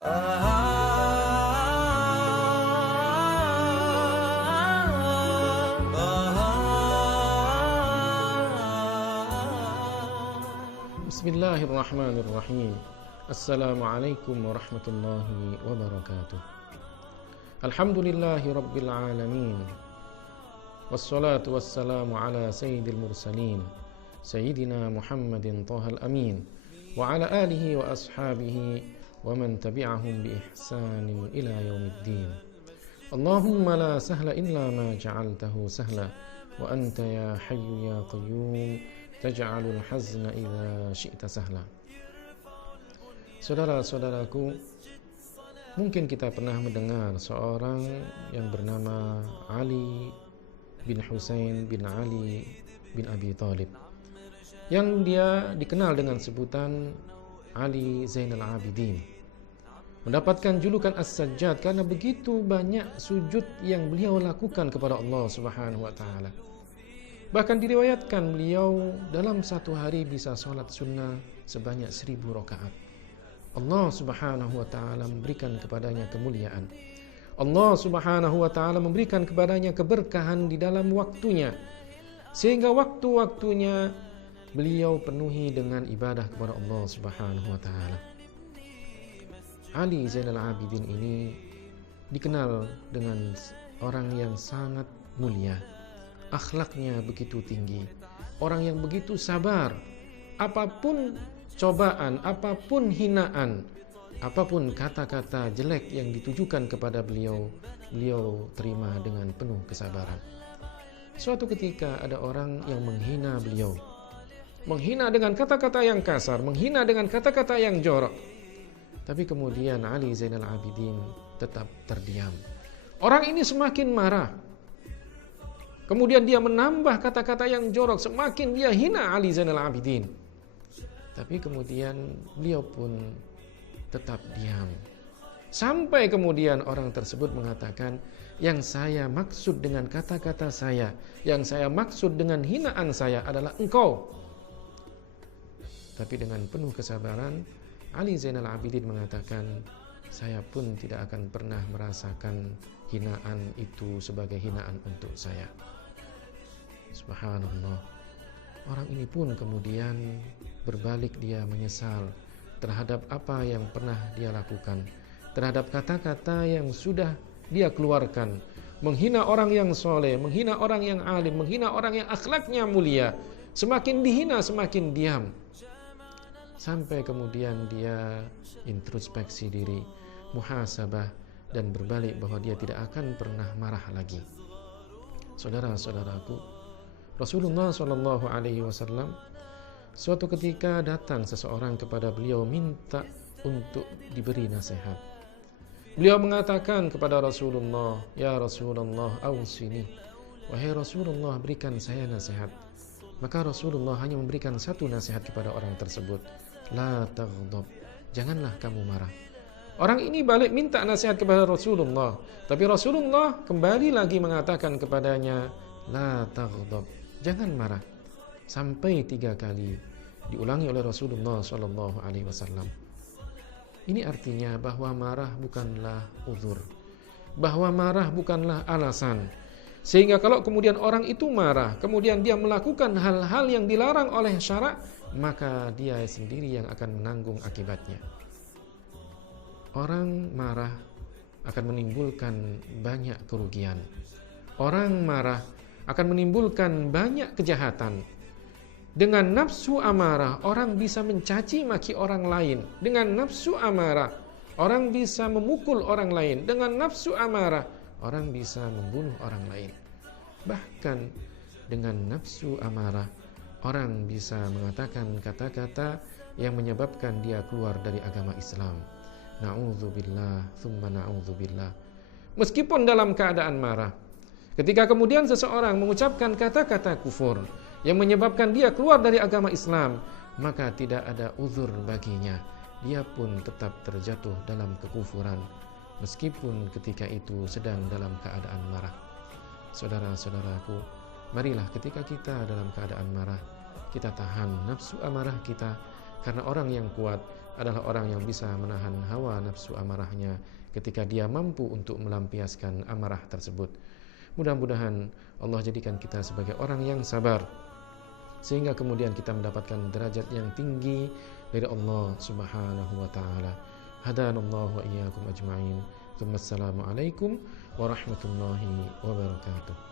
Bismillahirrahmanirrahim. Assalamualaikum warahmatullahi wabarakatuh. Alhamdulillahi rabbil alamin. Wassalatu wassalamu ala sayyidil mursalin, Sayyidina Muhammadin Thahal Amin, wa ala alihi wa ashabihi wa man tabi'ahum bi ihsanin ila yaumiddin. Allahumma la sahla illa ma ja'altahu sahla, wa anta ya hayyu ya qayyum taj'alul hazna idza syi'ta sahla. Saudara-saudaraku, mungkin kita pernah mendengar seorang yang bernama Ali bin Husain bin Ali bin Abi Thalib, yang dia dikenal dengan sebutan Ali Zainal Abidin, mendapatkan julukan As-Sajjad karena begitu banyak sujud yang beliau lakukan kepada Allah Subhanahu wa taala. Bahkan diriwayatkan beliau dalam satu hari bisa sholat sunnah sebanyak 1000 rakaat. Allah Subhanahu wa taala memberikan kepadanya kemuliaan. Allah Subhanahu wa taala memberikan kepadanya keberkahan di dalam waktunya, sehingga waktu-waktunya beliau penuhi dengan ibadah kepada Allah Subhanahu wa taala. Ali Zainal Abidin ini dikenal dengan orang yang sangat mulia. Akhlaknya begitu tinggi, orang yang begitu sabar. Apapun cobaan, apapun hinaan, apapun kata-kata jelek yang ditujukan kepada beliau, beliau terima dengan penuh kesabaran. Suatu ketika ada orang yang menghina beliau, menghina dengan kata-kata yang kasar, menghina dengan kata-kata yang jorok. Tapi kemudian Ali Zainal Abidin tetap terdiam. Orang ini semakin marah. Kemudian dia menambah kata-kata yang jorok, semakin dia hina Ali Zainal Abidin. Tapi kemudian beliau pun tetap diam. Sampai kemudian orang tersebut mengatakan, yang saya maksud dengan kata-kata saya, yang saya maksud dengan hinaan saya adalah engkau. Tapi dengan penuh kesabaran, Ali Zainal Abidin mengatakan, saya pun tidak akan pernah merasakan hinaan itu sebagai hinaan untuk saya. Subhanallah. Orang ini pun kemudian berbalik, dia menyesal terhadap apa yang pernah dia lakukan, terhadap kata-kata yang sudah dia keluarkan, menghina orang yang soleh, menghina orang yang alim, menghina orang yang akhlaknya mulia. Semakin dihina semakin diam, sampai kemudian dia introspeksi diri, muhasabah, dan berbalik bahwa dia tidak akan pernah marah lagi. Saudara-saudaraku, Rasulullah SAW suatu ketika datang seseorang kepada beliau minta untuk diberi nasihat. Beliau mengatakan kepada Rasulullah, ya Rasulullah, awsini, wahai Rasulullah, berikan saya nasihat. Maka Rasulullah hanya memberikan satu nasihat kepada orang tersebut, la taghdab, janganlah kamu marah. Orang ini balik minta nasihat kepada Rasulullah, tapi Rasulullah kembali lagi mengatakan kepadanya, la taghdab, jangan marah. Sampai 3 kali diulangi oleh Rasulullah SAW. Ini artinya bahwa marah bukanlah uzur, bahwa marah bukanlah alasan. Sehingga kalau kemudian orang itu marah, kemudian dia melakukan hal-hal yang dilarang oleh syarak, maka dia sendiri yang akan menanggung akibatnya. Orang marah akan menimbulkan banyak kerugian. Orang marah akan menimbulkan banyak kejahatan. Dengan nafsu amarah, orang bisa mencaci maki orang lain. Dengan nafsu amarah, orang bisa memukul orang lain. Dengan nafsu amarah, orang bisa membunuh orang lain. Bahkan dengan nafsu amarah, orang bisa mengatakan kata-kata yang menyebabkan dia keluar dari agama Islam. Na'udzubillah, thumma na'udzubillah. Meskipun dalam keadaan marah, ketika kemudian seseorang mengucapkan kata-kata kufur yang menyebabkan dia keluar dari agama Islam, maka tidak ada uzur baginya. Dia pun tetap terjatuh dalam kekufuran, meskipun ketika itu sedang dalam keadaan marah. Saudara-saudaraku, marilah ketika kita dalam keadaan marah, kita tahan nafsu amarah kita, karena orang yang kuat adalah orang yang bisa menahan hawa nafsu amarahnya ketika dia mampu untuk melampiaskan amarah tersebut. Mudah-mudahan Allah jadikan kita sebagai orang yang sabar, sehingga kemudian kita mendapatkan derajat yang tinggi dari Allah Subhanahu wa taala. Hadanallahu wa iyyakum ajma'in. Wassalamualaikum warahmatullahi wabarakatuh.